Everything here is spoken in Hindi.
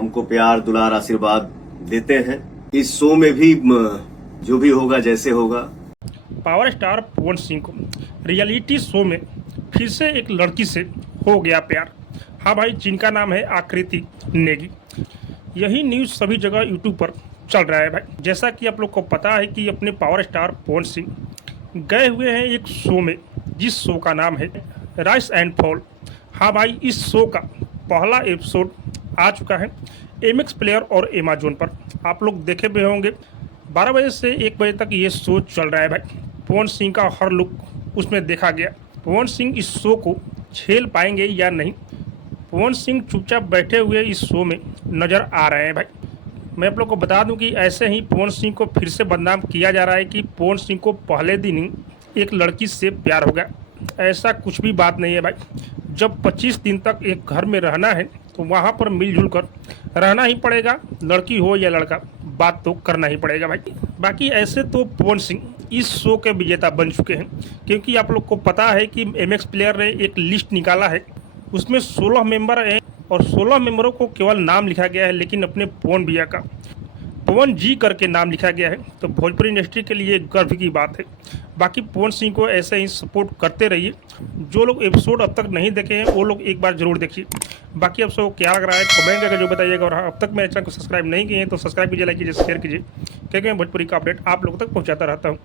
हमको प्यार दुलार आशीर्वाद देते हैं। इस शो में भी जो भी होगा जैसे होगा। पावर स्टार पवन सिंह को रियलिटी शो में फिर से एक लड़की से हो गया प्यार। हाँ भाई, जिनका नाम है आकृति नेगी। यही न्यूज़ सभी जगह यूट्यूब पर चल रहा है भाई। जैसा कि आप लोग को पता है कि अपने पावर स्टार पवन सिंह गए हुए हैं एक शो में, जिस शो का नाम है राइज एंड फॉल। हाँ भाई, इस शो का पहला एपिसोड आ चुका है MX प्लेयर और अमेजोन पर। आप लोग देखे भी होंगे। 12 बजे से 1 बजे तक ये शो चल रहा है भाई। पवन सिंह का हर लुक उसमें देखा गया। पवन सिंह इस शो को झेल पाएंगे या नहीं, पवन सिंह चुपचाप बैठे हुए इस शो में नज़र आ रहे हैं भाई। मैं आप लोग को बता दूं कि ऐसे ही पवन सिंह को फिर से बदनाम किया जा रहा है कि पवन सिंह को पहले दिन ही एक लड़की से प्यार हो गया। ऐसा कुछ भी बात नहीं है भाई। जब 25 दिन तक एक घर में रहना है तो वहाँ पर मिलजुल कर रहना ही पड़ेगा। लड़की हो या लड़का, बात तो करना ही पड़ेगा भाई। बाकी ऐसे तो पवन सिंह इस शो के विजेता बन चुके हैं, क्योंकि आप लोग को पता है कि MX प्लेयर ने एक लिस्ट निकाला है। उसमें 16 मेंबर हैं और 16 मेंबरों को केवल नाम लिखा गया है, लेकिन अपने पवन भैया का पवन जी करके नाम लिखा गया है। तो भोजपुरी इंडस्ट्री के लिए गर्व की बात है। बाकी पवन सिंह को ऐसे ही सपोर्ट करते रहिए। जो लोग एपिसोड अब तक नहीं देखे हैं वो लोग एक बार जरूर देखिए। बाकी आप सबको क्या लग रहा है कमेंट करके जो बताइएगा। और अब तक मेरे चैनल को सब्सक्राइब नहीं किए हैं तो सब्सक्राइब कीजिए, लाइक कीजिए, शेयर कीजिए, क्योंकि मैं भोजपुरी का अपडेट आप लोगों तक पहुँचाता रहता हूँ।